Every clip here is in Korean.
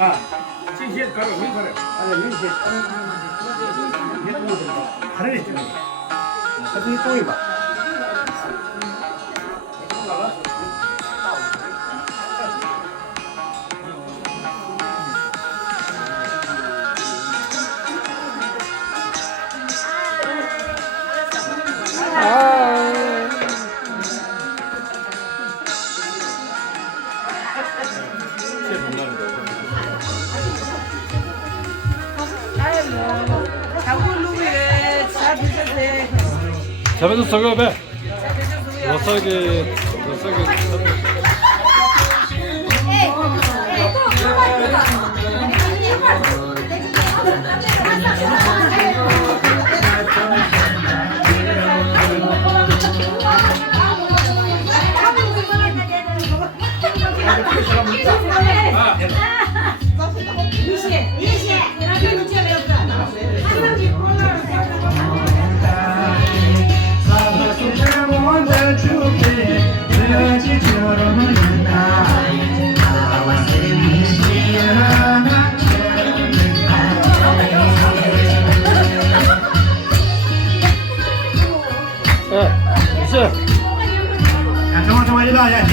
啊，这些干了没干了？아니 민씨 다른 애 때문에 나중에 또 해봐 잡아서 저거 배. 러석이. 정말 이리와 야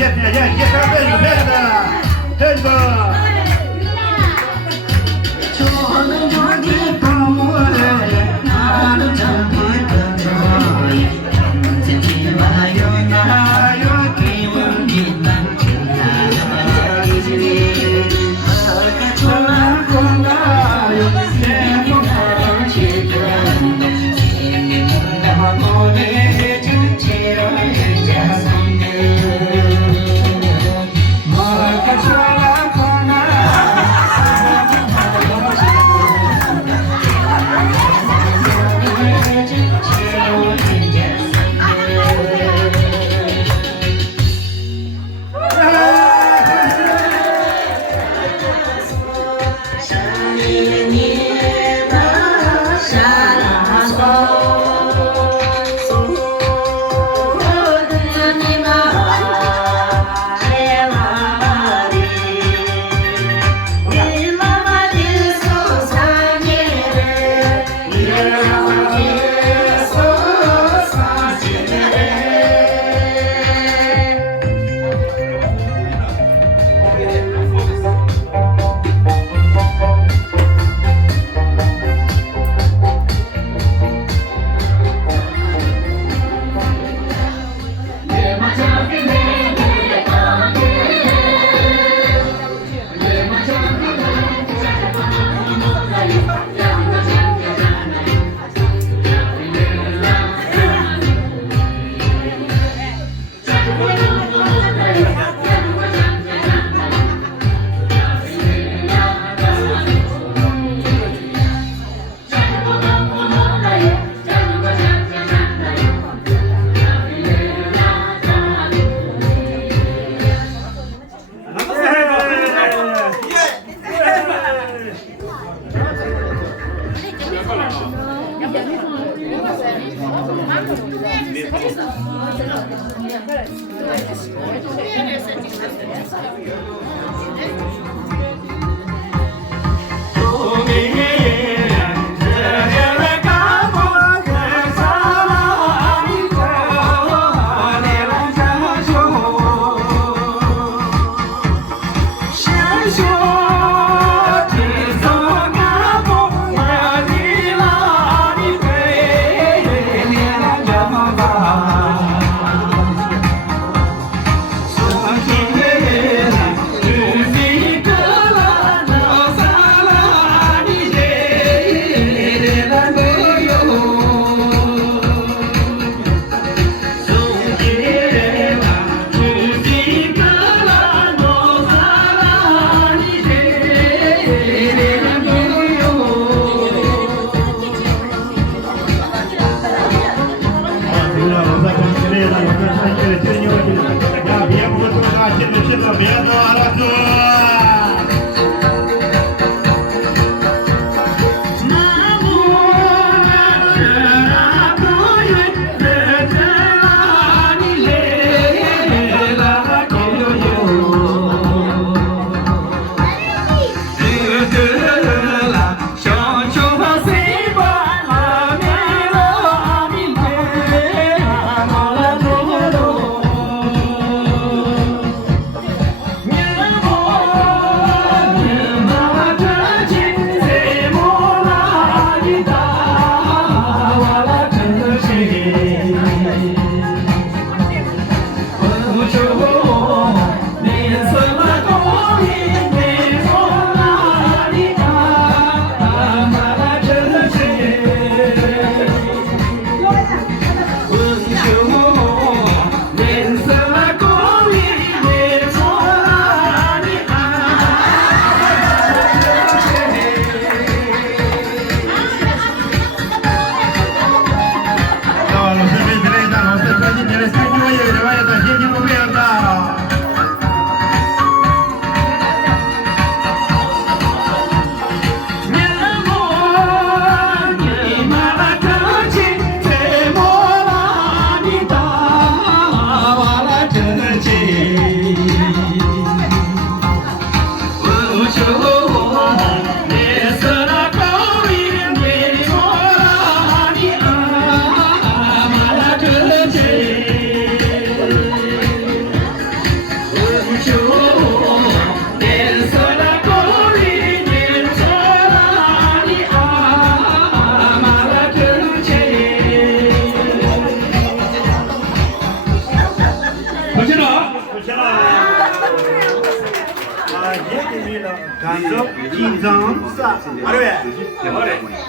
간접 김성 싸 하루에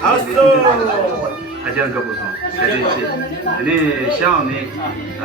알았어 还这样可不错，还真是，那像那啊。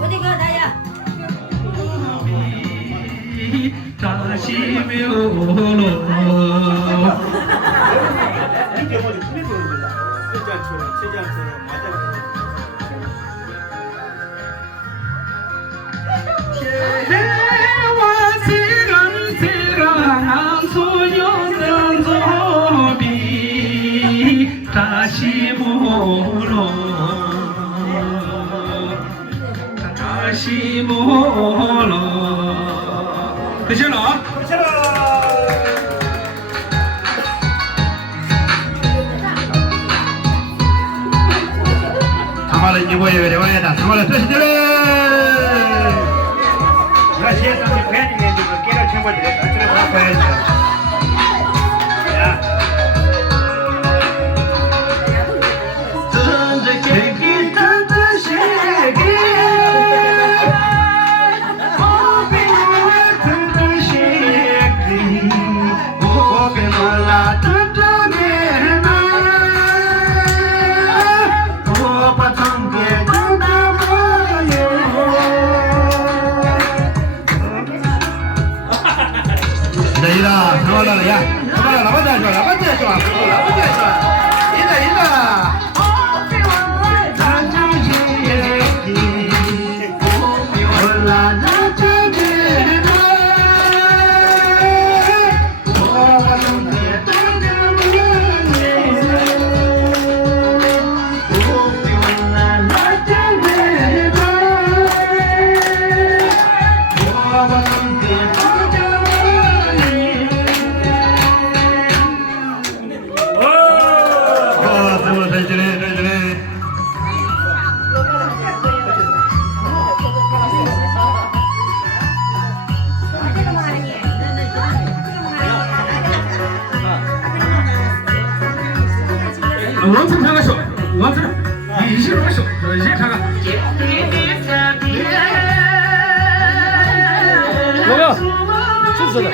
어디 가 나야? 이게 뭐지 풀이 보는 거다 세잔처럼 맞아 다시 몰라 그치나? 가만히 이거에 왜 와야다. 가만히 뜨시들래. 내가 시에서 배는 게 지금 깨를 채워 드렸다 그래서 와야지 내일아, 가만히 야, 가만히 나가자 좋아, 나가자 좋아, 나가자 좋아. 이다.王总唱个手，王总，你是我手，我先唱个。罗哥，支持的。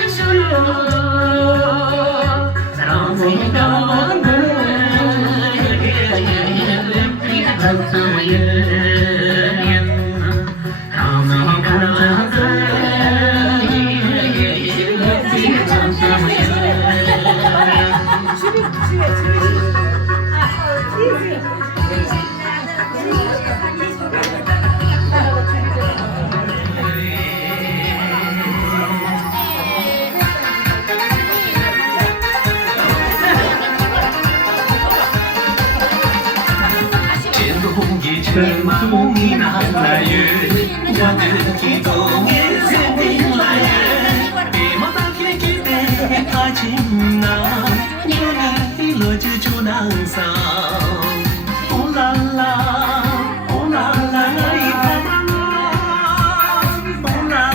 천둥이 나나요 모든 기동의 새벽 나요 비마닥의 기대까지 나 눈을 일러주준 항상 오랄라 오랄라 이바라 오랄라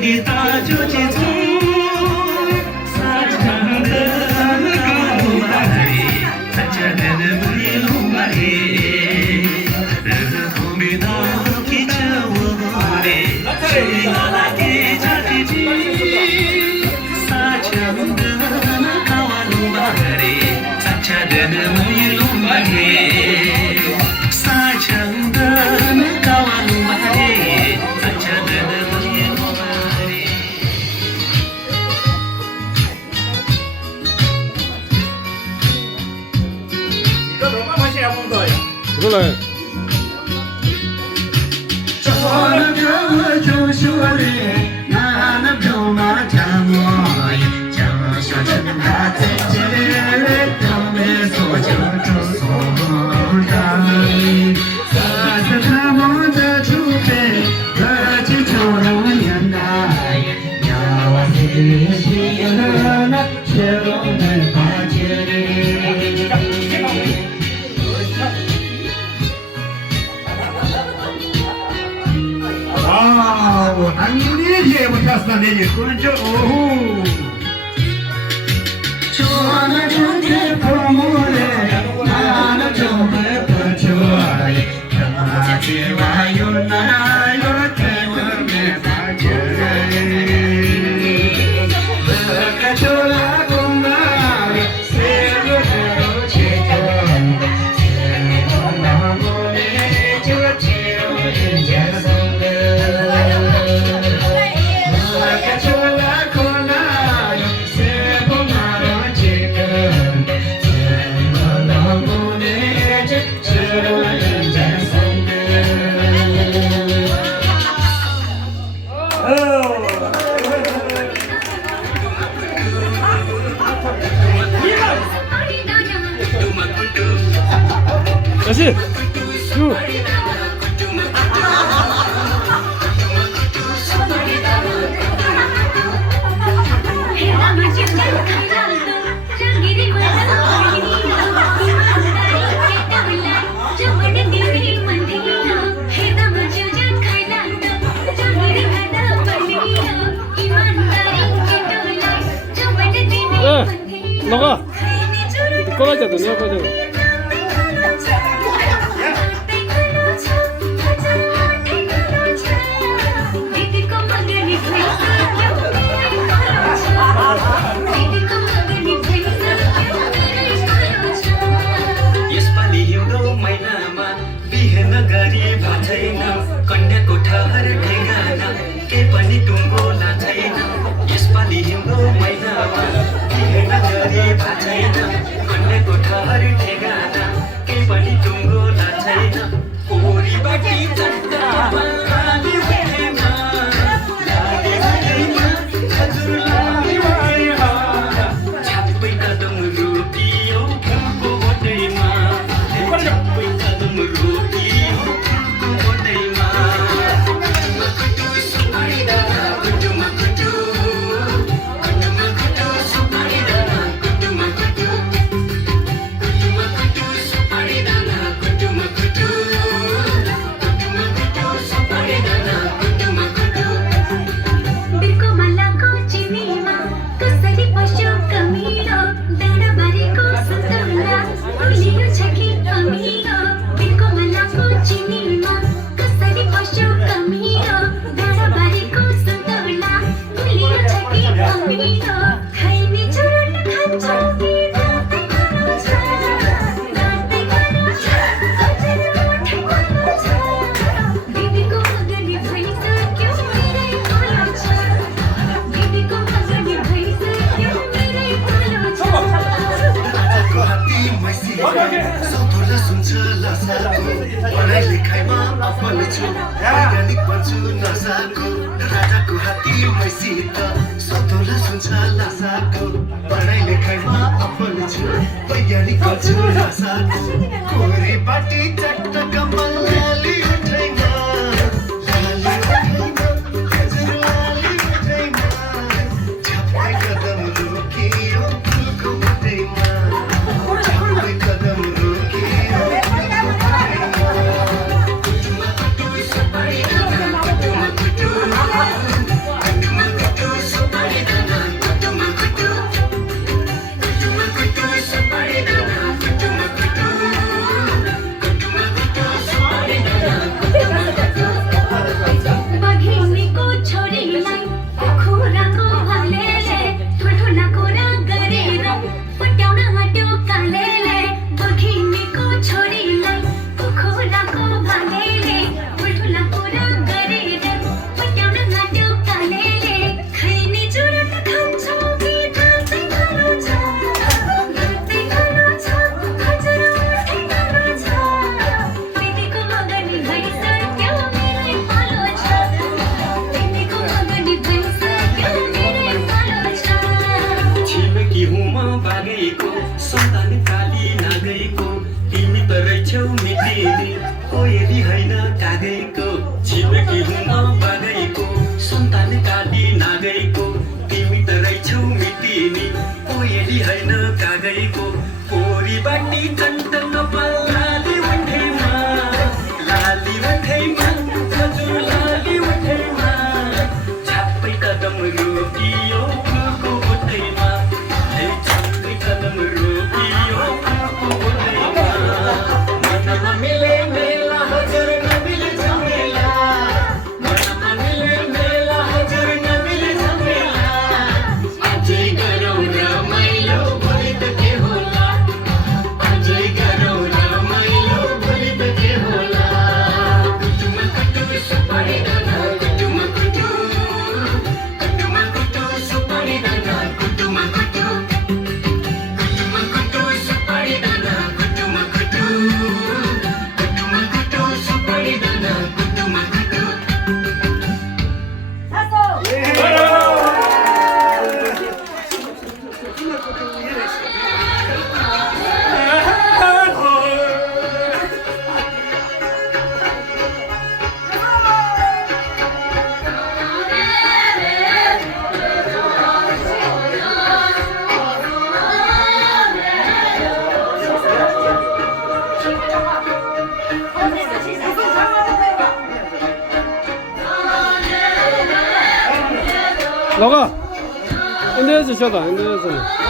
हुने ताजो चिजो साचन्दन गाउँ बारे सचदन भइलु बारे हुमिदा किचो रे लागे जाति साचन्दन गाउँ बारे सचदन भइलु बारे साचन्दन गाउँ बारे सचदन भइलु बारे 이거 너무 맛이 안 먹어요. 그걸로 해. 와우, 당연히 못했어 내일 그죠? 오호. 좋아하는 존재 보물에 나는 정말 버텨 평화지 와요 나요 때문에 버텨 내가 좋아하고 나를 새로대로 지켜 새로운 나무에 지워지는 자성 다시. 쭉. 나가. 꺼내자, 너네 꺼내자. यसपालि हिउँदो महिनामा बिहेन गरी छैन कन्याको ठहर ठेगाना के पनि टुङ्गो छैन यसपालि हिउँदो महिनामा बिहेन गरी छैन कन्याको ठहर ठेगाना के पनि टुङ्गो छैन ओरी बाटी चट्टामा लाली उठेमा लाली उठेमा हजुर लाली उठेमा छाप्पै कदम रोकियो फुलको बोटैमा छाप्पै कदम रोकियो फुलको बोटैमा कुटुमा कुटु सुपारी दाना कुटुमा कुटु सुपारी दाना कुटुमा कुटु सुपारी दाना कुटुमा कुटु सुपारी दाना कुटुमा कुटु बिर्को मल्लाको चिनीमा कसरी पस्यो कमिलो डाँडाबारीको सन्तुला उलियो छ कि अमिलो बिर्को मल्लाको चिनीमा कसरी पस्यो कमिलो डाँडाबारीको सन्तुला उलियो छ कि अमिलो खाइने चुरोट खान्छौ कि दाँतै खानु छ दाँतै खानु छ अझै मुठै खानु छ दिदीको मगनी भइसक्यो मेरै खोलो छ दिदीको मगनी भइसक्यो मेरै खोलो छ आजको हात्ती मैसी सौथोला सुन्छ लासाको पढाइ लेखाइमा अब्बल छु वैज्ञानिक बन्छु नसाको राजाको हात्ती मैसी त सौथोला सुन्छ लासाको पढाइ लेखाइमा अब्बल छु वैज्ञानिक बन्छु नसाको कोरी पाटी चट्ट कमल लाली उठैमा लाली उठैमा हजुर लाली उठैमा छाप्पै कदम रोकियो फुलको बोटैमा छाप्पै कदम रोकियो फुलको बोटैमा कुटुमा कुटु सुपारी दाना कुटुमा कुटु 너가 인도네시아다 인도네시아.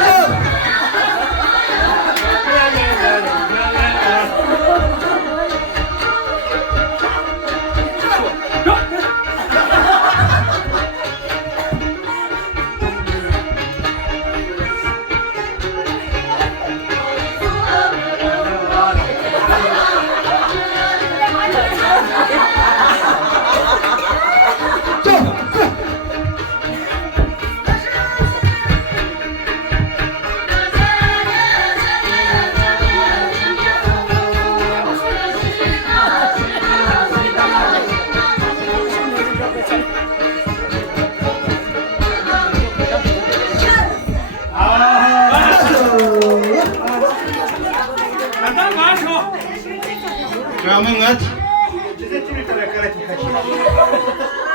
자, Amangat. Você tira para cara de cachorro.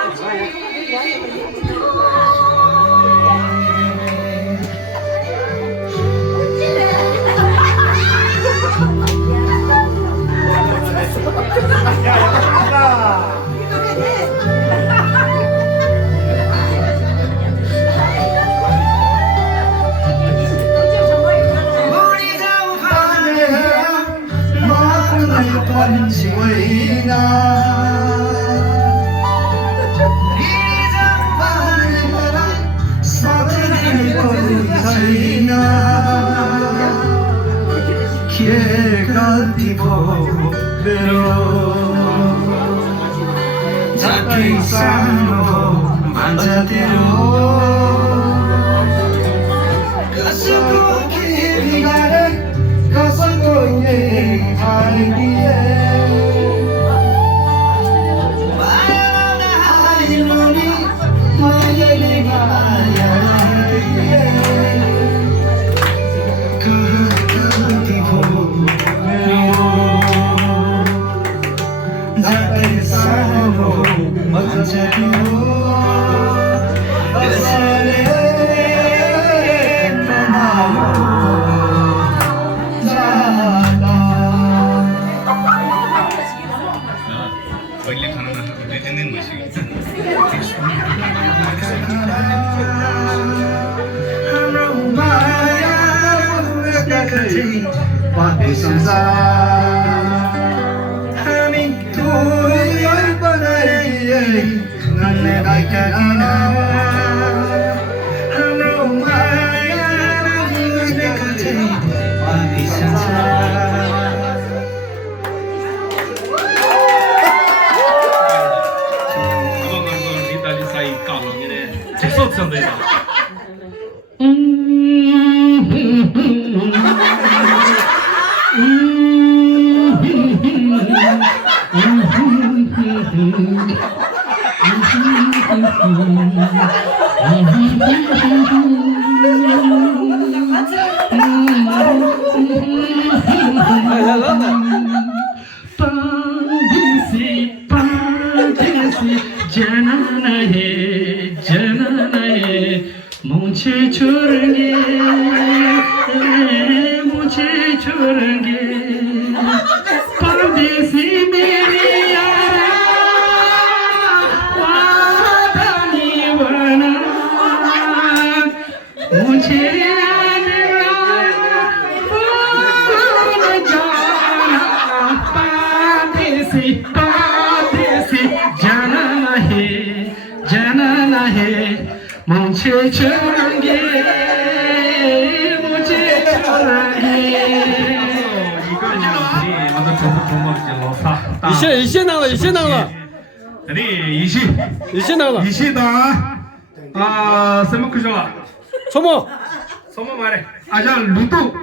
Somo mare. Aja lutu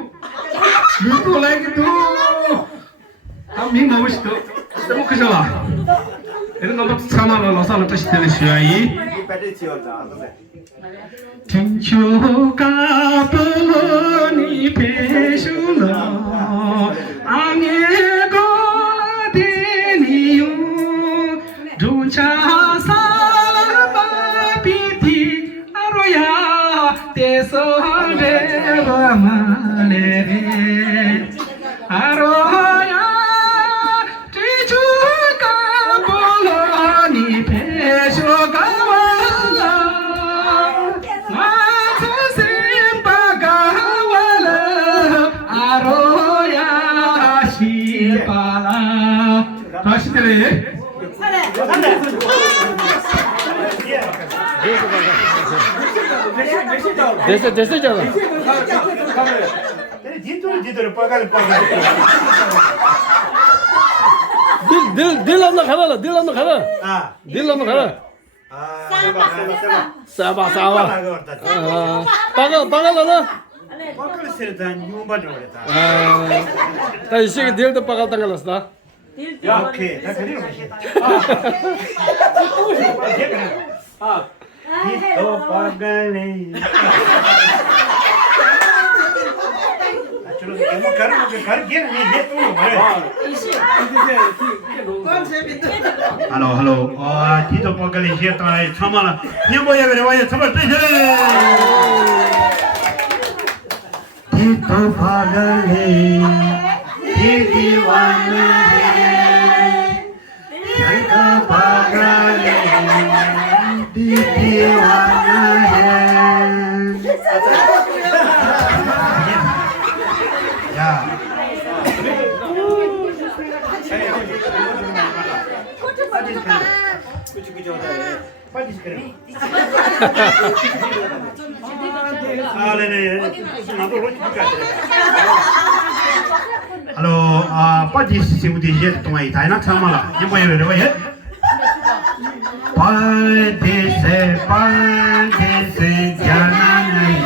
lagi tu. Kami mau itu. Somo kusala. Ini nomor sama lo sama tu siapa siapa? Tinju kapaloni pesuna, angin gola deniu, dunca salah piti aroya tesore bamalere aroya tinju kapaloni pesuna. 됐어 잖아. 뒤돌아 빠갈 빠갈. 늘 한번 가라. 늘 한번 가라. 아, 늘 한번 가라. 싸봐. 빠갈라나? 빠갈 세르단 유바죠 그랬다. 다 이시게 닐도 빠갈 당갈랐어. 야, 오케이. 다 그리는 거지. 아. 또 빠갈래. 저런 가르기는 이제 또 말해. hello 뒤도 보글이 시작하네 참아라 님보야 그래 와야 참아 뜨셔 뒤도 보글이 뒤디와네 뒤도 보글이 뒤디와네 야 Hello, Padis Simudijet to my Taina Samala. You may be away. Padis, Jananae,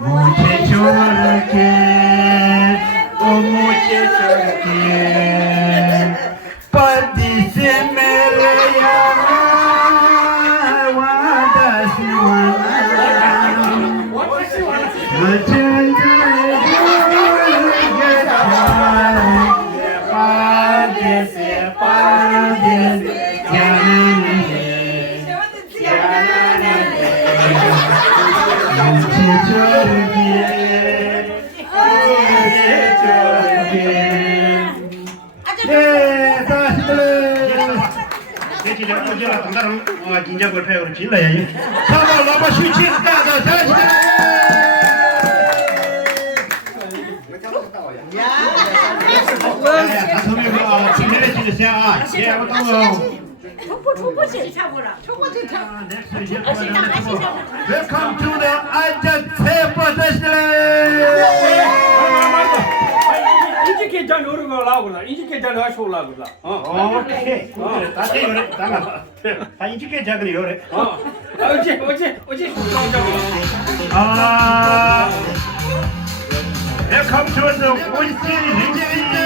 Muche Chorke, oh Muche Chorke, Padis Merea. 진짜 골패로 질러야지. 사발 너무 쉬치다. Welcome to the Ajat Paper Festival. 이렇게 잘 노는 거 나오구나. 이렇게 잘 하시고 나오구나. 오케이. 다시 요래. 당가. 아 이렇게 작은 요래. 어제. Welcome to the Winter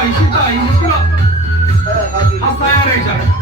20kg. Asaya Reja.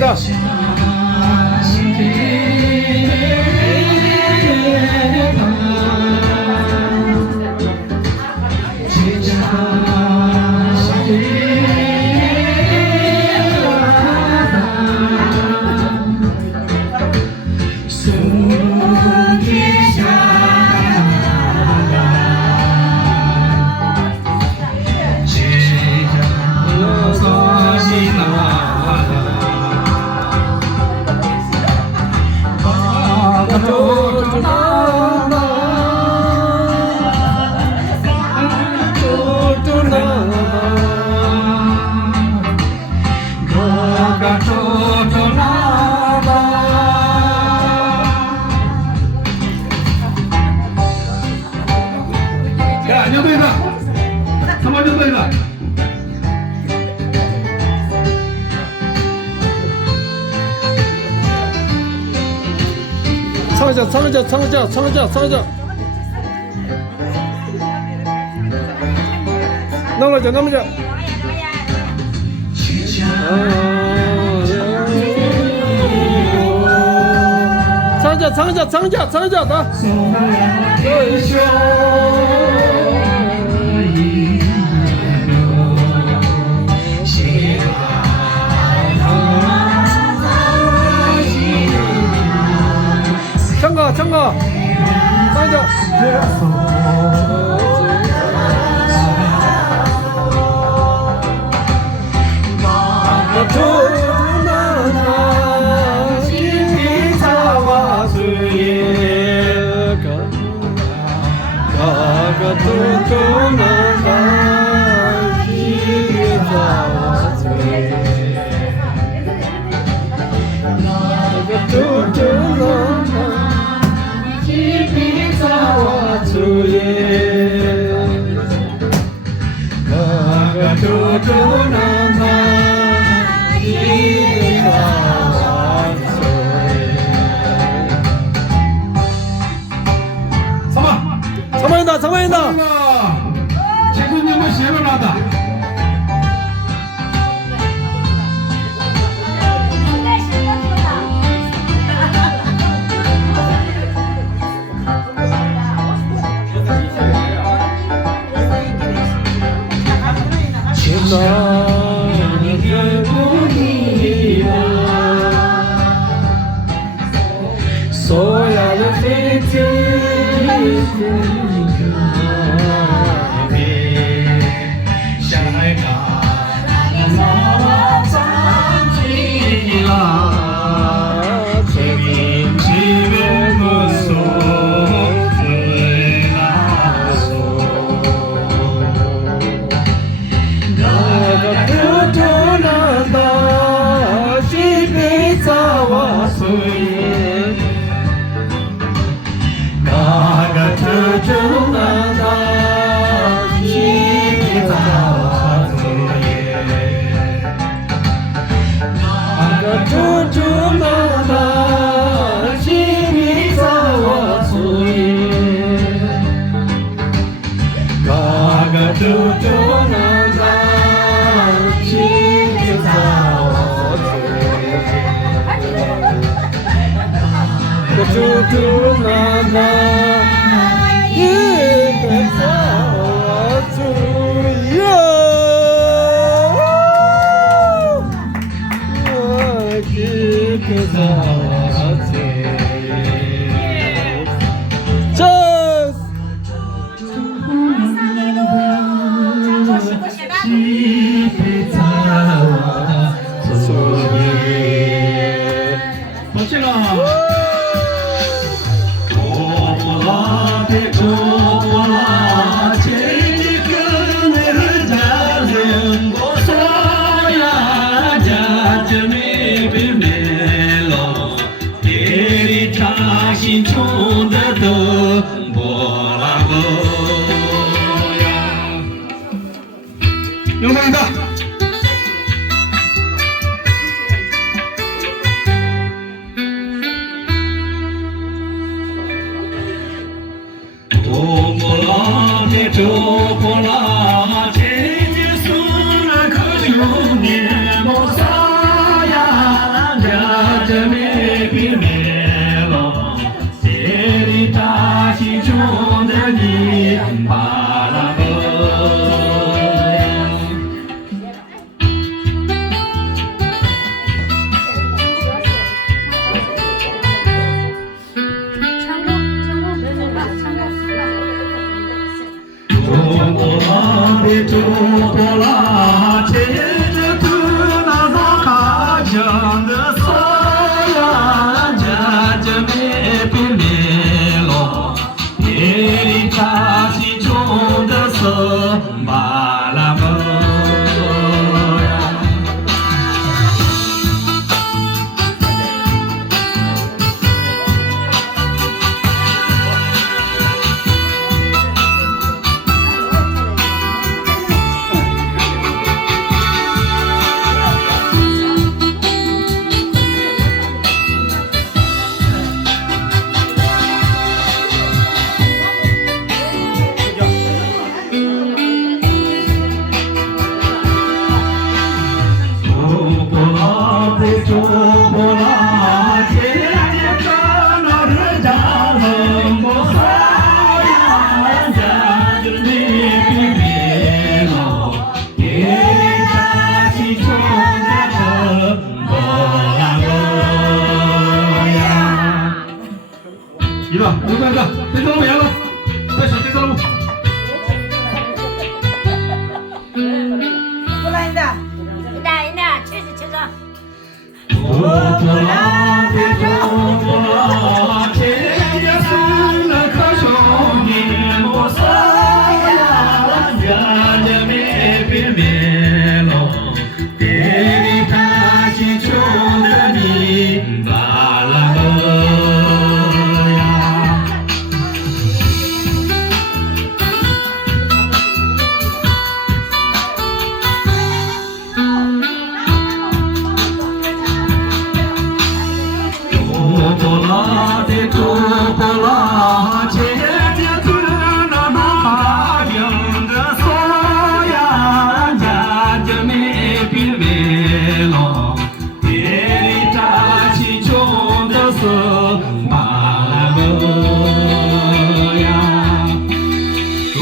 된다. 야, 안녕도이다. 3번 정도이다. 상자. 넘어져. 상자, 나. 청가. 상자. 사마인다. 제군님은 시원하다. 영광이다. 个，另外一个，这条路完了，再选这条路。过来的，一打，确实。拖拉的拖拉，天涯是那可兄弟莫撒呀，家家没别别喽，别离他心中的你巴拉格呀。拖拉的拖拉，姐姐做那大饼的嗦呀，家家没别别喽，别离他心中的是巴拉格呀。拖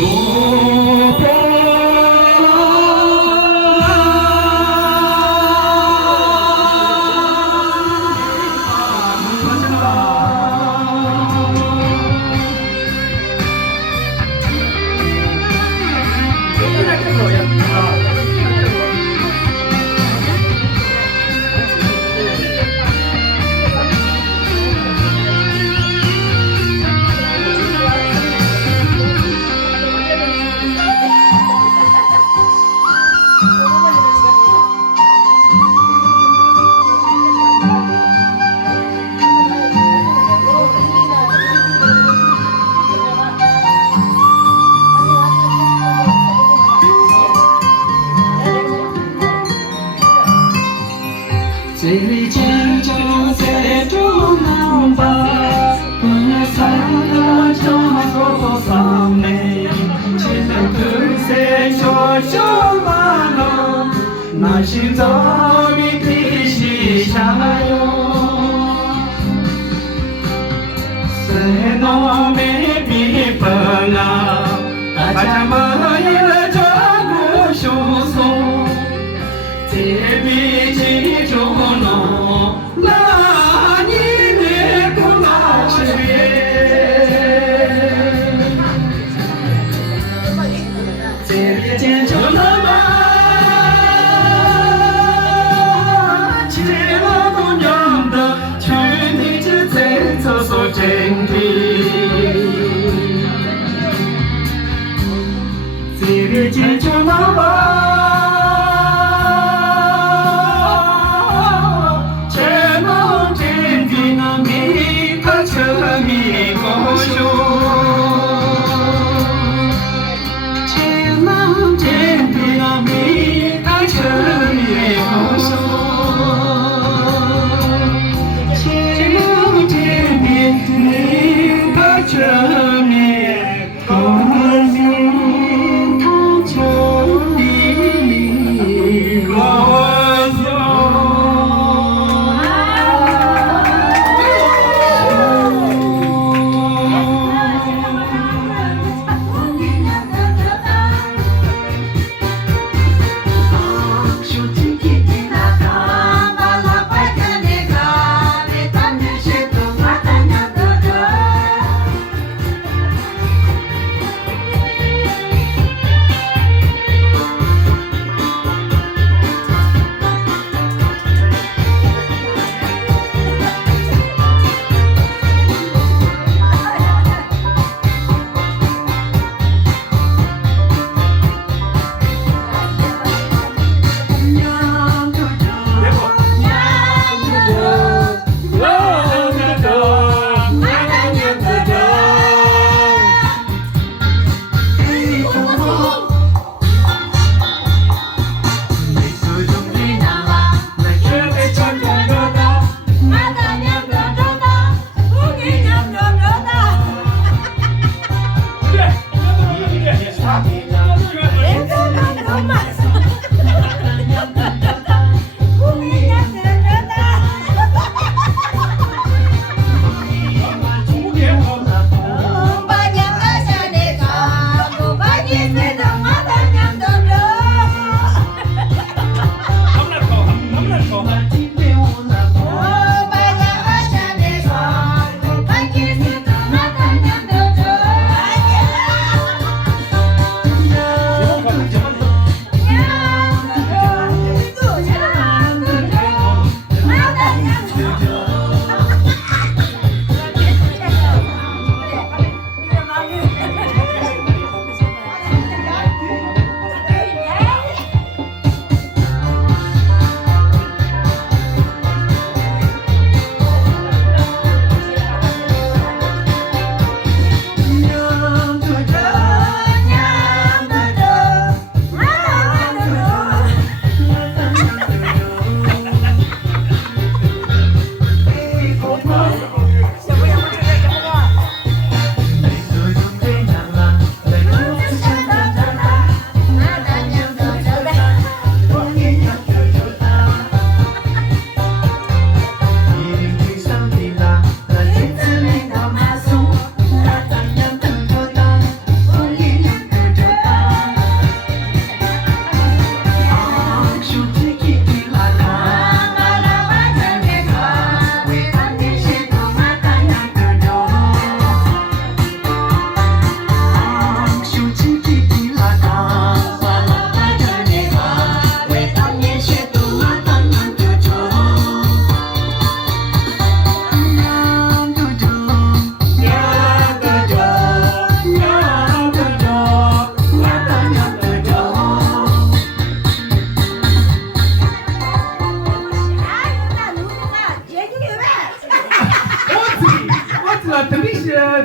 最近就在中南吧，本来三个家伙上面，现在跟谁说说嘛呢？那心早已比西下哟，谁能没比分啊？大家嘛也来照顾兄松。这笔记中呢，那你没不拿去这笔记中了吗？起了姑娘的群体只在厕所整体。这笔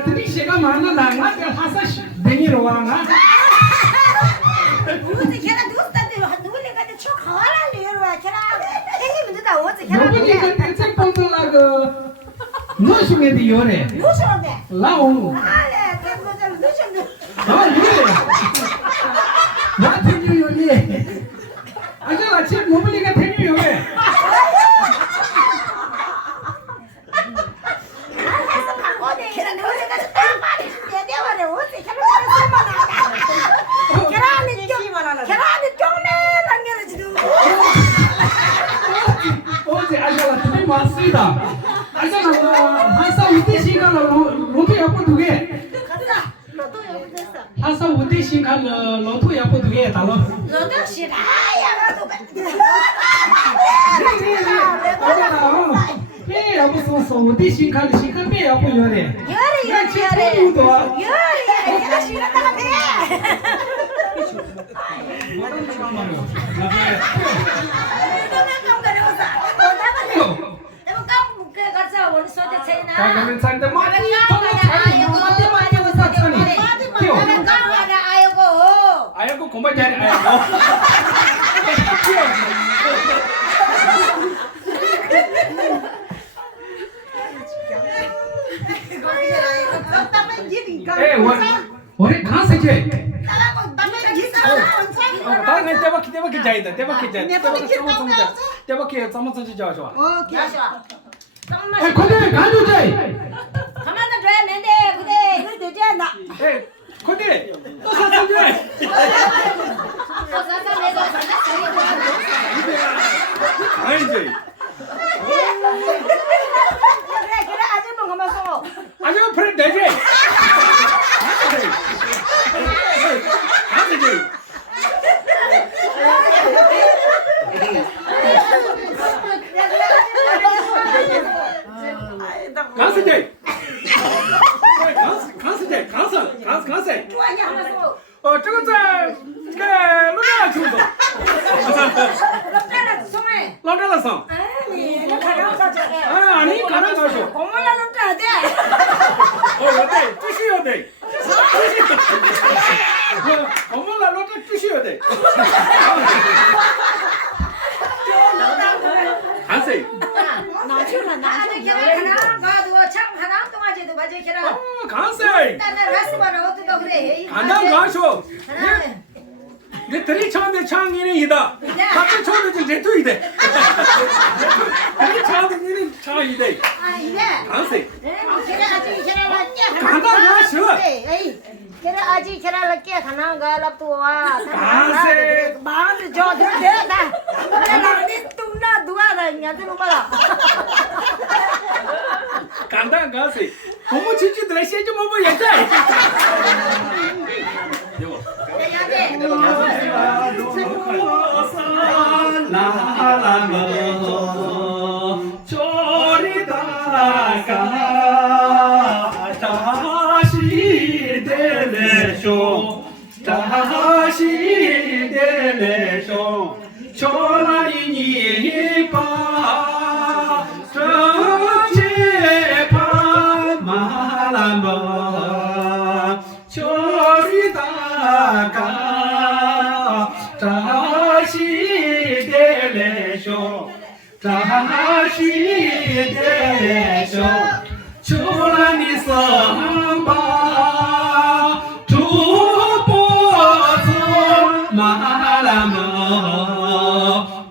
드리시가 만나다 나가 하사 댕이로 와나 누구지 걔가 누구한테 누구한테 쳐 가라래 이러와 걔가 애기 문제다 어째 여분이 걔가 그 책봉들라고 노심에도 요래 무슨데 라옹 아래 대부분 무슨 아 요래 나한테 요래 아저 아침 노블리가 되게 요래 걔는 누구한테 딱 말이 내대와래 어째 걔가 얼마나 걔라니 걔라니 쫑내 당겨지도 어제 아저가 되게 많습니다 아저가 한사 우대 시간 로또 약보 두개 너도 여기 됐어 한사 우대 시간 로또 약보 두개 달러 너도 싫어야 너도 배 야부 소소 우대 시간 시간 배 야부 요래 열이 걔가 싫었다가 돼 가가면 산다 마디 아이고 공부 잘해 아이고俺関西で当然手ばきじゃいだ手ばきじゃい手ばきざまつじゃうしょえこれガルじゃいえこれとささじゃいはいじゃい아주 프레 되지 간세제 간세 저거 자 로나 주도 로나라서 아니 가나 가서 어때 뜨시어야 돼 엄마가 로또 뜨시어야 돼 간세 간세 간장 가쇼 내 들이 처음에 창이네 이다 갑자기 처음에 제투이 돼 들이 처음에 창이 돼 간세 간장 가쇼 걔가 아직 걔랑 깨 가난 거라 또와 간세 마음이 저 들다 나는 뚱나 누가라 냐들 봐라 간장 간세 고무 친구들 시에 좀 먹어 얘들 나라며 저 다시 되래쇼 다시 되래쇼 초라이니 바 정제파 말한번 저리다가 다시 되래쇼 다시 되래쇼 초라니 선바 두보서 말하며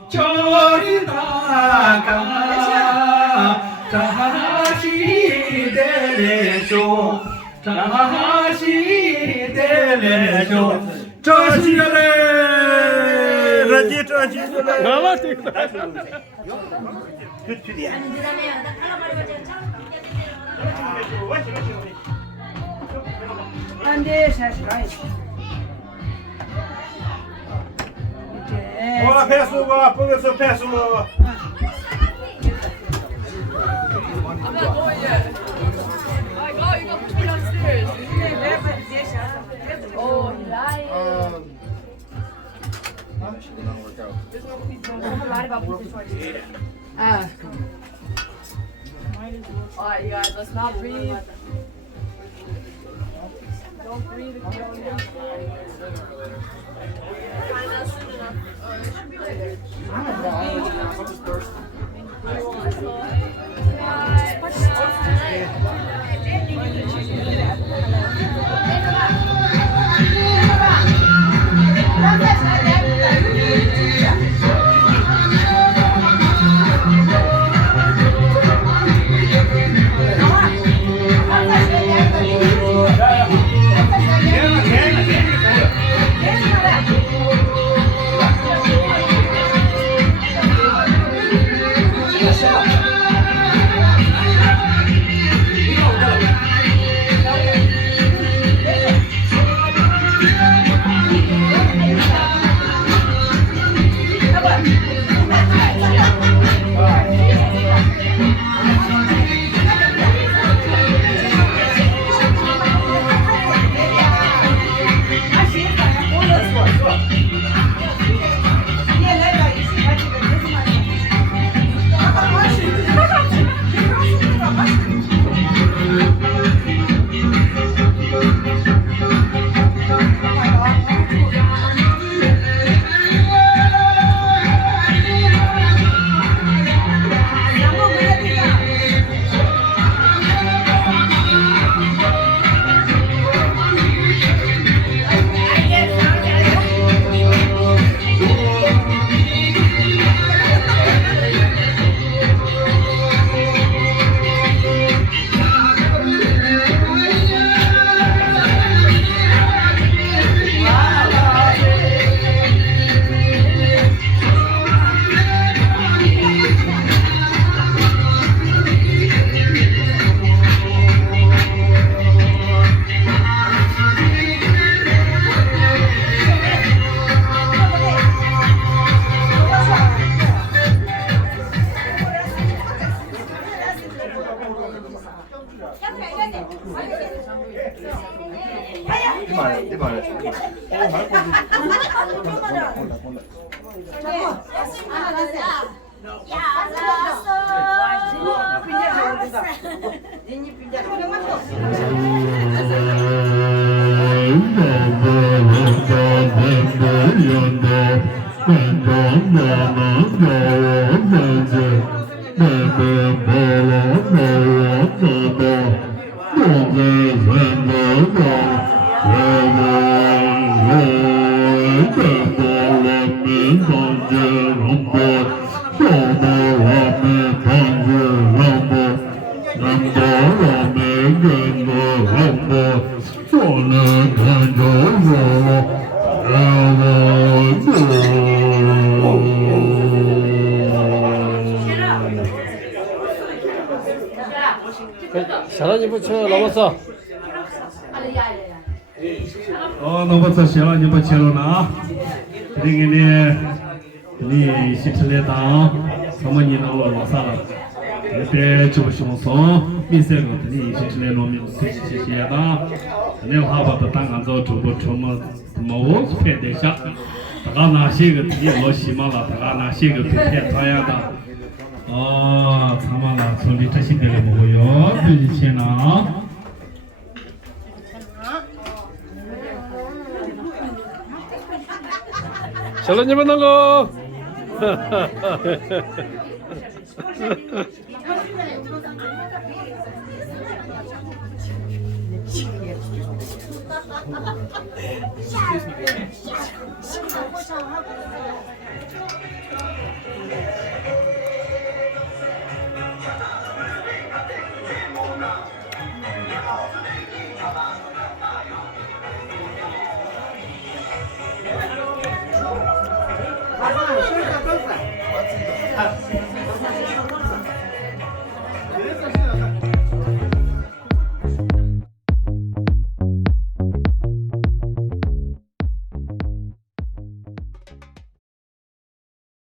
저리다가 다시 되래쇼 다시 되래쇼 저시절에 रजित Rajit Olá pessoal, põe seu pessoal. Oh, he lied. Alright, you guys, let's not breathe. Don't breathe if you don't need 잘하니 붙여 넘었어. 넘었어 시원하니 붙여로나 그러기에 니 시틀레다 성원이 나오러 살아 对，这个熊松，比赛个的你是来农民谢谢的，那话把它当干做主播出么我拍的下，大家拿些个地老西嘛了，大家拿些个拍团样的，哦，他妈了，从你这些个了没有，比钱了啊。小了你们那个，下